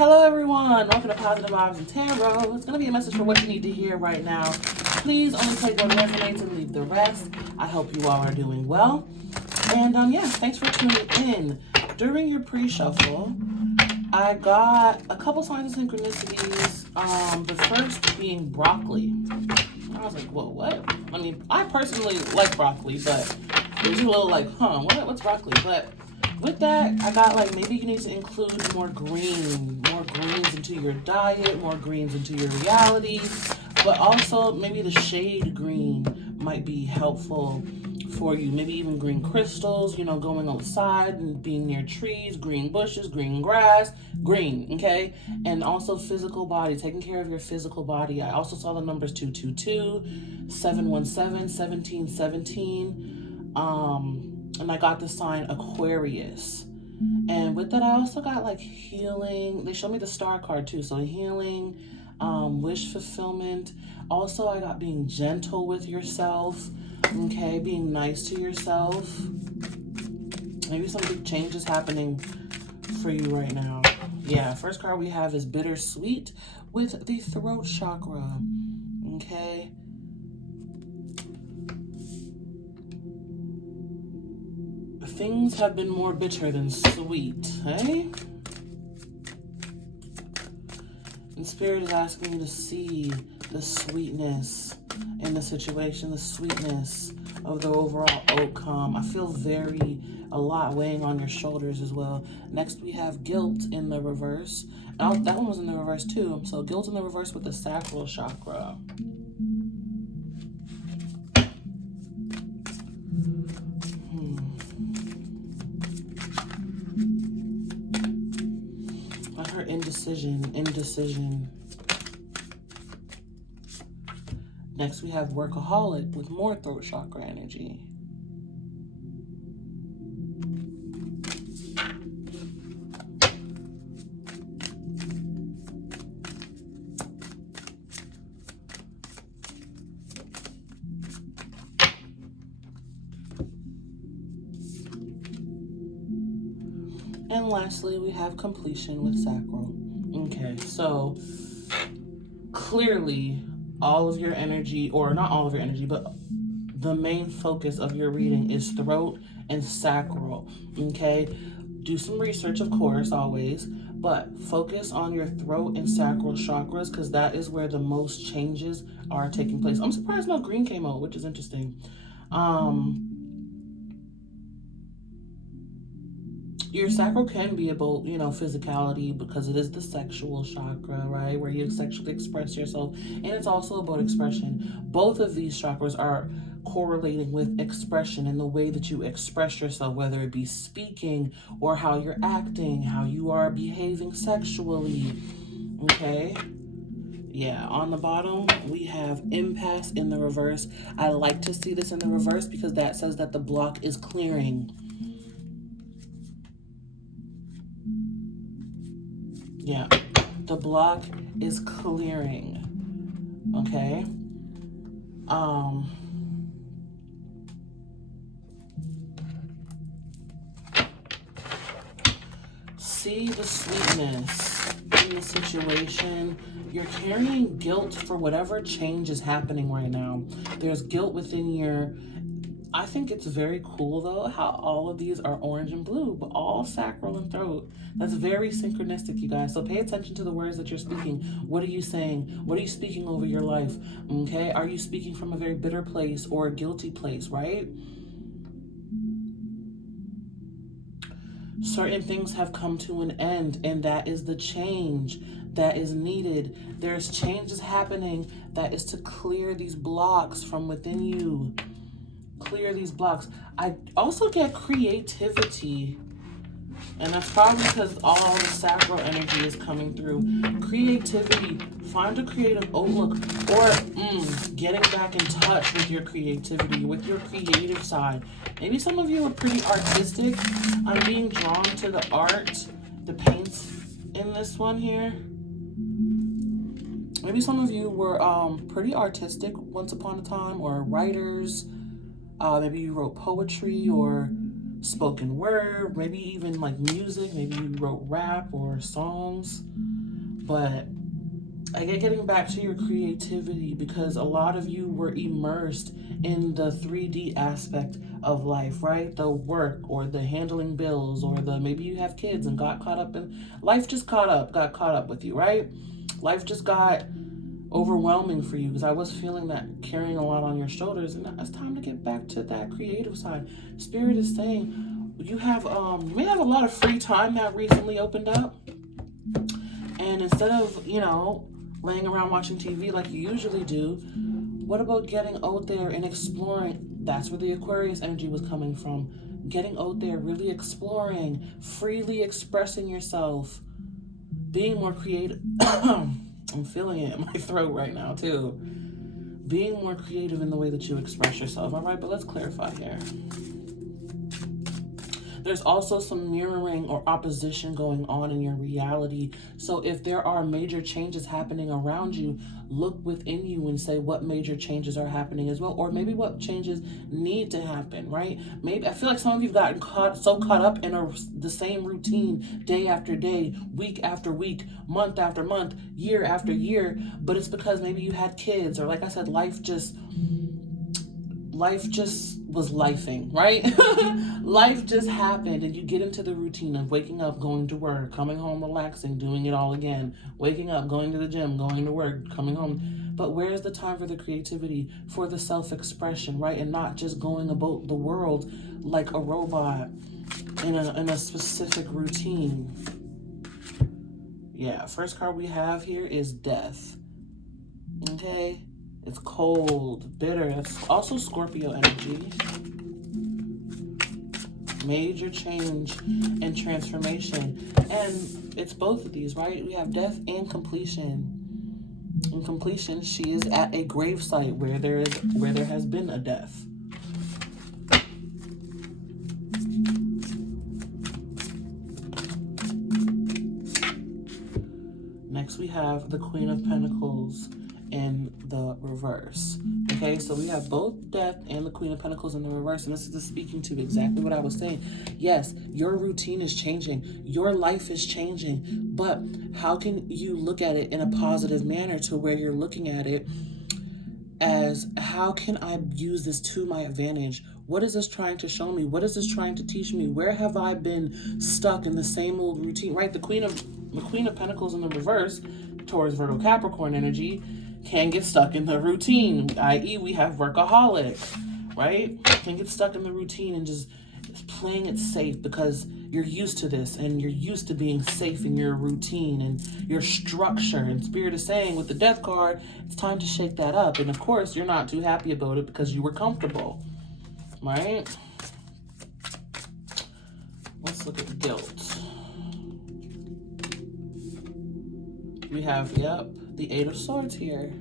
Hello everyone, welcome to Positive Vibes and Tarot. It's going to be a message for what you need to hear right now. Please only take what resonates and leave the rest. I hope you all are doing well. And thanks for tuning in. During your pre-shuffle, I got a couple signs of synchronicities. The first being broccoli. I was like, whoa, what? I mean, I personally like broccoli, but it was a little like, what's broccoli? But with that, I got like maybe you need to include more greens into your diet, more greens into your reality, but also maybe the shade green might be helpful for you. Maybe even green crystals, going outside and being near trees, green bushes, green grass, green, okay? And also physical body, taking care of your physical body. I also saw the numbers 222, 717, 1717. And I got the sign Aquarius. And with that, I also got like healing. They showed me the star card too. So healing, wish fulfillment. Also, I got being gentle with yourself. Okay, being nice to yourself. Maybe some big changes happening for you right now. Yeah, first card we have is bittersweet with the throat chakra. Okay. Things have been more bitter than sweet, eh? And Spirit is asking you to see the sweetness in the situation, the sweetness of the overall outcome. I feel a lot weighing on your shoulders as well. Next, we have guilt in the reverse. And that one was in the reverse too. So guilt in the reverse with the sacral chakra. Her indecision. Next, we have workaholic with more throat chakra energy. And lastly, we have completion with sacral. Okay, so clearly all of your energy, or not all of your energy, but the main focus of your reading is throat and sacral. Okay, do some research, of course, always, but focus on your throat and sacral chakras because that is where the most changes are taking place. I'm surprised no green came out, which is interesting. Your sacral can be about, physicality because it is the sexual chakra, right? Where you sexually express yourself. And it's also about expression. Both of these chakras are correlating with expression and the way that you express yourself, whether it be speaking or how you're acting, how you are behaving sexually, okay? Yeah, on the bottom, we have impasse in the reverse. I like to see this in the reverse because that says that the block is clearing. Yeah, the block is clearing, okay? See the sweetness in the situation. You're carrying guilt for whatever change is happening right now. There's guilt within your... I think it's very cool, though, how all of these are orange and blue, but all sacral and throat. That's very synchronistic, you guys. So pay attention to the words that you're speaking. What are you saying? What are you speaking over your life? Okay? Are you speaking from a very bitter place or a guilty place, right? Certain things have come to an end, and that is the change that is needed. There's changes happening that is to clear these blocks from within you. Clear these blocks. I also get creativity, and that's probably because all the sacral energy is coming through. Creativity. Find a creative outlook, or getting back in touch with your creativity, with your creative side. Maybe some of you are pretty artistic. I'm being drawn to the art, the paints in this one here. Maybe some of you were pretty artistic once upon a time, or writers. Maybe you wrote poetry or spoken word, maybe even like music. Maybe you wrote rap or songs. But I get getting back to your creativity, because a lot of you were immersed in the 3D aspect of life, right? The work, or the handling bills, or the maybe you have kids and got caught up in life, just got caught up with you, right? Life just got overwhelming for you, because I was feeling that carrying a lot on your shoulders, and it's time to get back to that creative side. Spirit is saying you may have a lot of free time that recently opened up, and instead of laying around watching TV like you usually do, what about getting out there and exploring? That's where the Aquarius energy was coming from. Getting out there, really exploring, freely expressing yourself, being more creative. I'm feeling it in my throat right now too. Being more creative in the way that you express yourself. All right, but let's clarify here. There's also some mirroring or opposition going on in your reality. So if there are major changes happening around you, look within you and say what major changes are happening as well, or maybe what changes need to happen, right? Maybe I feel like some of you've gotten so caught up in the same routine, day after day, week after week, month after month, year after year, but it's because maybe you had kids, or like I said, life just was lifing, right? Life just happened, and you get into the routine of waking up, going to work, coming home, relaxing, doing it all again, waking up, going to the gym, going to work, coming home. But where's the time for the creativity, for the self-expression, right? And not just going about the world like a robot in a specific routine. Yeah, first card we have here is Death. Okay? It's cold, bitter. That's also Scorpio energy. Major change and transformation. And it's both of these, right? We have death and completion. In completion, she is at a gravesite where there has been a death. Next we have the Queen of Pentacles in the reverse. Okay, so we have both Death and the Queen of Pentacles in the reverse, and this is speaking to exactly what I was saying. Yes, your routine is changing, your life is changing, but how can you look at it in a positive manner, to where you're looking at it as, how can I use this to my advantage? What is this trying to show me? What is this trying to teach me? Where have I been stuck in the same old routine, right? The Queen of Pentacles in the reverse, Taurus, Virgo, Capricorn energy, can get stuck in the routine, i.e. we have workaholic, right? Can get stuck in the routine and just playing it safe, because you're used to this and you're used to being safe in your routine and your structure. And Spirit is saying with the Death card, it's time to shake that up. And of course, you're not too happy about it because you were comfortable, right? Let's look at guilt. We have, the Eight of Swords here.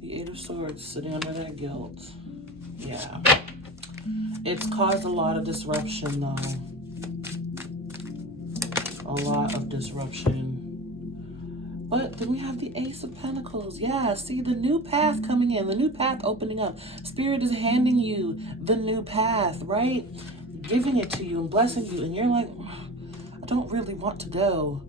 The Eight of Swords sitting under that guilt. Yeah. It's caused a lot of disruption, though. A lot of disruption. But then we have the Ace of Pentacles. Yeah, see the new path coming in. The new path opening up. Spirit is handing you the new path, right? Giving it to you and blessing you. And you're like, I don't really want to go.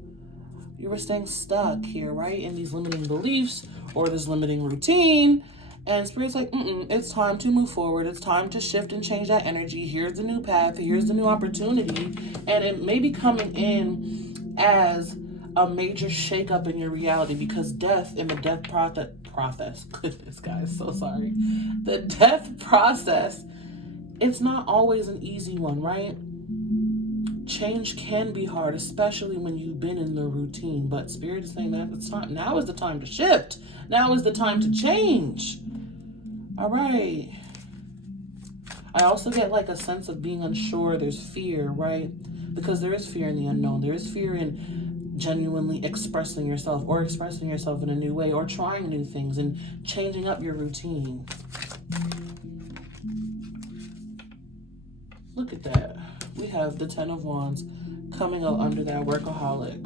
You were staying stuck here, right? In these limiting beliefs or this limiting routine. And Spirit's like, it's time to move forward. It's time to shift and change that energy. Here's the new path. Here's the new opportunity. And it may be coming in as a major shakeup in your reality, because death in the death process, goodness, guys, so sorry. The death process, it's not always an easy one, right? Change can be hard, especially when you've been in the routine. But Spirit is saying that it's time. Now is the time to shift. Now is the time to change. All right. I also get like a sense of being unsure. There's fear, right? Because there is fear in the unknown. There is fear in genuinely expressing yourself, or expressing yourself in a new way, or trying new things and changing up your routine. Look at that. We have the Ten of Wands coming out under that workaholic.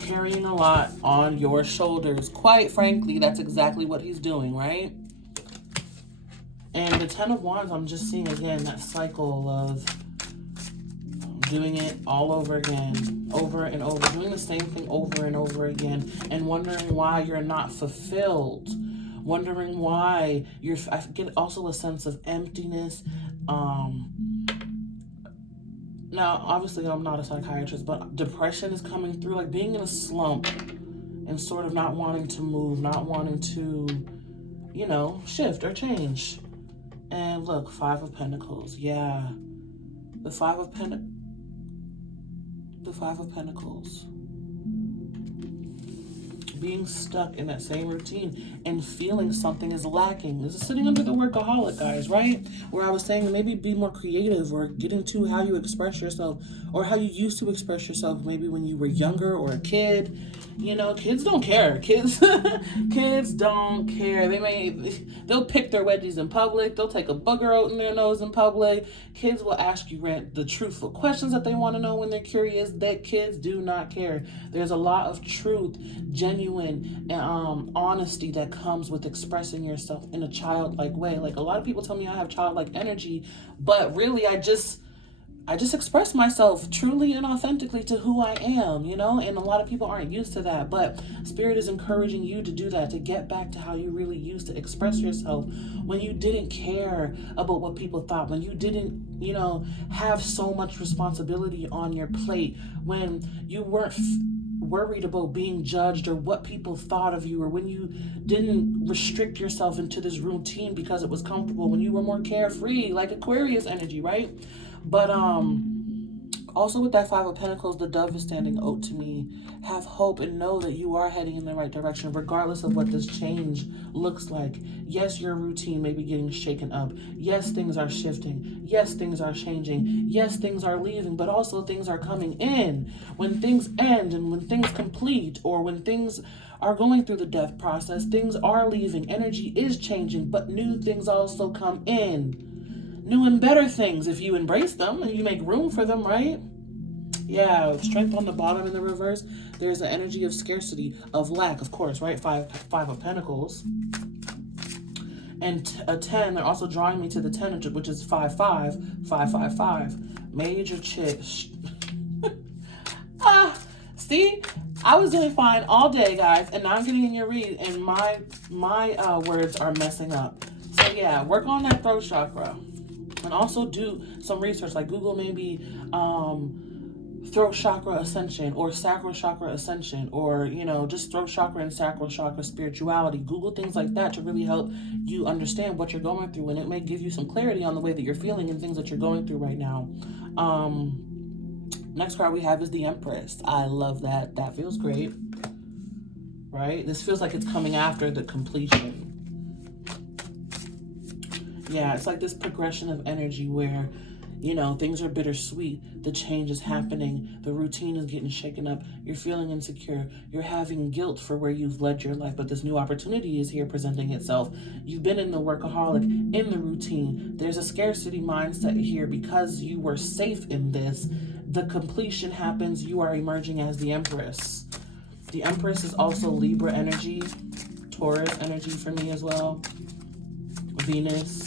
Carrying a lot on your shoulders. Quite frankly, that's exactly what he's doing, right? And the Ten of Wands, I'm just seeing again that cycle of doing it all over again, over and over, doing the same thing over and over again, and wondering why you're not fulfilled, wondering why I get also a sense of emptiness. Now, obviously, I'm not a psychiatrist, but depression is coming through, like being in a slump and sort of not wanting to move, not wanting to, you know, shift or change. And look, Five of Pentacles. Yeah. The Five of Pentacles. Being stuck in that same routine and feeling something is lacking. This is sitting under the workaholic, guys, right? Where I was saying maybe be more creative, or get into how you express yourself, or how you used to express yourself maybe when you were younger or a kid. You know, kids don't care. Kids don't care. They'll pick their wedgies in public. They'll take a booger out in their nose in public. Kids will ask you the truthful questions that they want to know when they're curious. That kids do not care. There's a lot of truth, genuine honesty that comes with expressing yourself in a childlike way. Like, a lot of people tell me I have childlike energy, but really I just express myself truly and authentically to who I am, you know? And a lot of people aren't used to that, but Spirit is encouraging you to do that, to get back to how you really used to express yourself when you didn't care about what people thought, when you didn't, you know, have so much responsibility on your plate, when you weren't worried about being judged or what people thought of you, or when you didn't restrict yourself into this routine because it was comfortable, when you were more carefree, like Aquarius energy, right? But also with that Five of Pentacles, the Dove is standing out to me. Have hope and know that you are heading in the right direction, regardless of what this change looks like. Yes, your routine may be getting shaken up. Yes, things are shifting. Yes, things are changing. Yes, things are leaving, but also things are coming in. When things end and when things complete, or when things are going through the death process, things are leaving. Energy is changing, but new things also come in. New and better things if you embrace them and you make room for them, right? Yeah, Strength on the bottom in the reverse. There's an energy of scarcity, of lack, of course, right? Five of Pentacles. And a 10, they're also drawing me to the 10, which is 5-5, 5-5-5. Major chick. See? I was doing fine all day, guys, and now I'm getting in your read, and my words are messing up. So yeah, work on that throat chakra. And also do some research, like Google maybe throat chakra ascension or sacral chakra ascension, or, you know, just throat chakra and sacral chakra spirituality. Google things like that to really help you understand what you're going through, and it may give you some clarity on the way that you're feeling and things that you're going through right now. Next card we have is the Empress. I love that. That feels great, right? This feels like it's coming after the completion. Yeah, it's like this progression of energy where, you know, things are bittersweet. The change is happening. The routine is getting shaken up. You're feeling insecure. You're having guilt for where you've led your life, but this new opportunity is here presenting itself. You've been in the workaholic, in the routine. There's a scarcity mindset here because you were safe in this. The completion happens. You are emerging as the Empress. The Empress is also Libra energy, Taurus energy for me as well. Venus.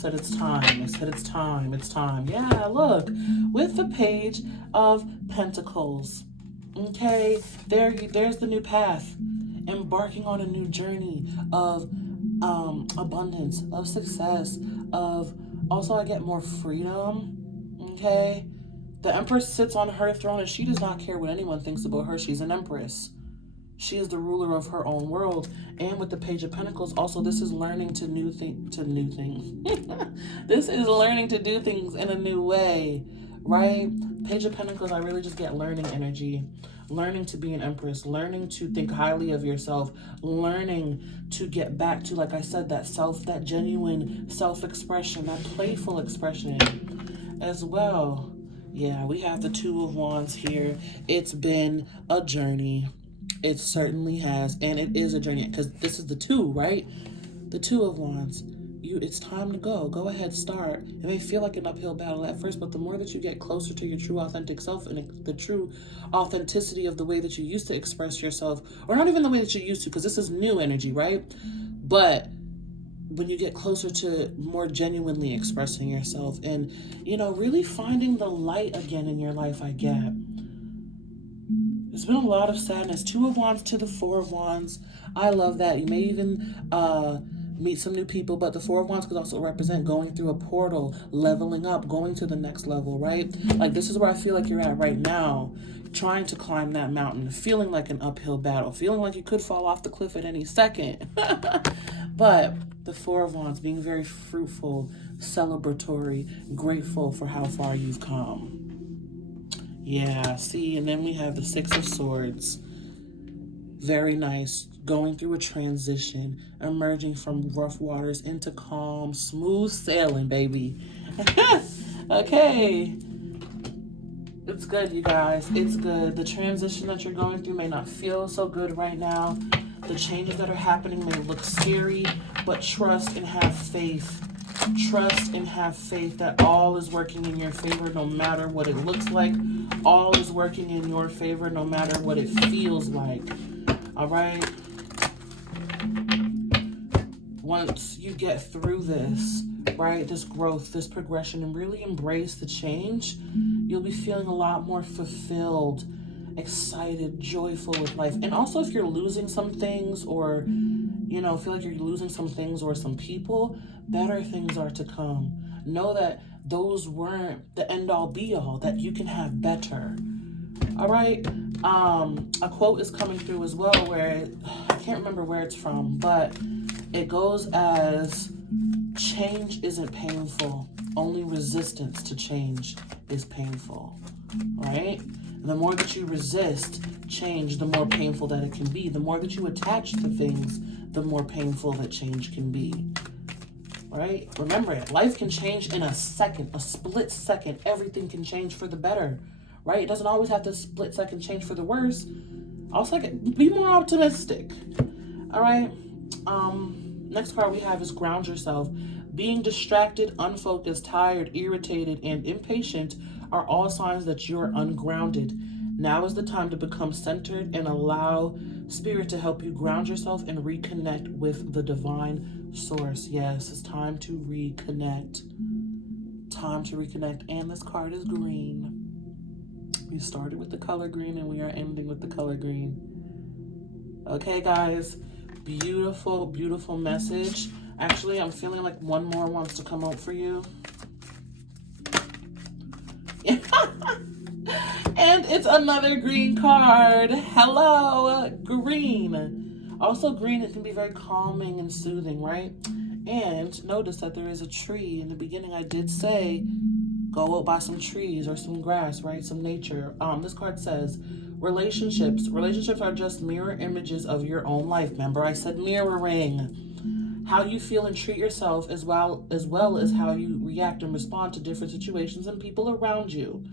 Said it's time. It said it's time. It's time. Yeah, look. With the Page of Pentacles. Okay, there's the new path. Embarking on a new journey of abundance, of success, of also I get more freedom. Okay. The Empress sits on her throne and she does not care what anyone thinks about her. She's an Empress. She is the ruler of her own world. And with the Page of Pentacles, also, this is learning to new things. This is learning to do things in a new way, right? Page of Pentacles, I really just get learning energy. Learning to be an Empress. Learning to think highly of yourself. Learning to get back to, like I said, that genuine self-expression, that playful expression as well. Yeah, we have the Two of Wands here. It's been a journey. It certainly has, and it is a journey, because this is the two, right? The Two of Wands. It's time to go. Go ahead, start. It may feel like an uphill battle at first, but the more that you get closer to your true authentic self and the true authenticity of the way that you used to express yourself, or not even the way that you used to, because this is new energy, right? But when you get closer to more genuinely expressing yourself and, really finding the light again in your life, I get. There's been a lot of sadness. Two of Wands to the Four of Wands. I love that. You may even meet some new people, but the Four of Wands could also represent going through a portal, leveling up, going to the next level, right? Like, this is where I feel like you're at right now, trying to climb that mountain, feeling like an uphill battle, feeling like you could fall off the cliff at any second. But the Four of Wands being very fruitful, celebratory, grateful for how far you've come. Yeah, see, and then we have the Six of Swords. Very nice. Going through a transition, emerging from rough waters into calm, smooth sailing, baby. Okay. It's good, you guys. It's good. The transition that you're going through may not feel so good right now. The changes that are happening may look scary, but trust and have faith. Trust and have faith that all is working in your favor no matter what it looks like. All is working in your favor no matter what it feels like. All right? Once you get through this, right, this growth, this progression, and really embrace the change, you'll be feeling a lot more fulfilled, excited, joyful with life. And also, if you're losing some things or, feel like you're losing some things or some people, better things are to come. Know that those weren't the end all be all, that you can have better. All right? A quote is coming through as well where, I can't remember where it's from, but it goes as, change isn't painful. Only resistance to change is painful. Right? The more that you resist change, the more painful that it can be. The more that you attach to things, the more painful that change can be. Right? Remember it. Life can change in a second, a split second. Everything can change for the better. Right? It doesn't always have to split second change for the worse. Also, be more optimistic. All right? Next card we have is ground yourself. Being distracted, unfocused, tired, irritated, and impatient are all signs that you're ungrounded. Now is the time to become centered and allow Spirit to help you ground yourself and reconnect with the divine source. Yes, it's time to reconnect. Time to reconnect. And this card is green. We started with the color green and we are ending with the color green. Okay, guys. Beautiful, beautiful message. Actually, I'm feeling like one more wants to come out for you. And it's another green card. Hello, green. Also, green, it can be very calming and soothing, right? And notice that there is a tree. In the beginning, I did say, go out by some trees or some grass, right? Some nature. This card says, relationships. Relationships are just mirror images of your own life. Remember, I said mirroring. How you feel and treat yourself as well as how you react and respond to different situations and people around you.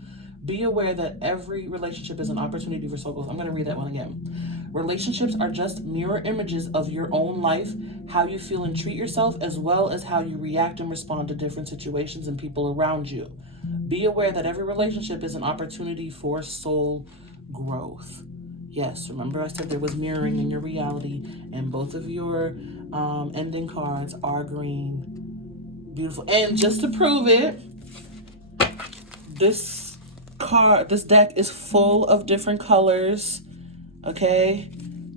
Be aware that every relationship is an opportunity for soul growth. I'm going to read that one again. Relationships are just mirror images of your own life, how you feel and treat yourself, as well as how you react and respond to different situations and people around you. Be aware that every relationship is an opportunity for soul growth. Yes, remember I said there was mirroring in your reality, and both of your ending cards are green. Beautiful. And just to prove it, this deck is full of different colors. Okay?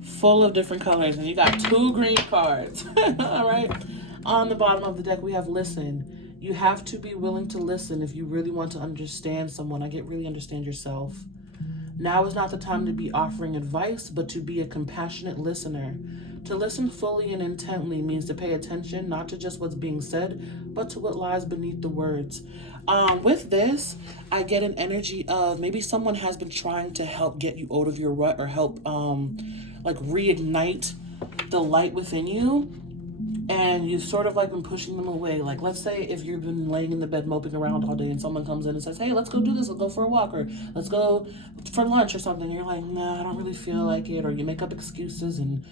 Full of different colors. And you got 2 green cards. All right? On the bottom of the deck, we have listen. You have to be willing to listen if you really want to understand someone. I get really understand yourself. Now is not the time to be offering advice, but to be a compassionate listener. To listen fully and intently means to pay attention, not to just what's being said, but to what lies beneath the words. With this, I get an energy of maybe someone has been trying to help get you out of your rut or help reignite the light within you. And you've sort of been pushing them away. Like, let's say if you've been laying in the bed moping around all day and someone comes in and says, hey, let's go do this. Let's go for a walk, or let's go for lunch or something. You're like, nah, I don't really feel like it. Or you make up excuses and,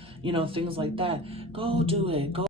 things like that. Go do it. Go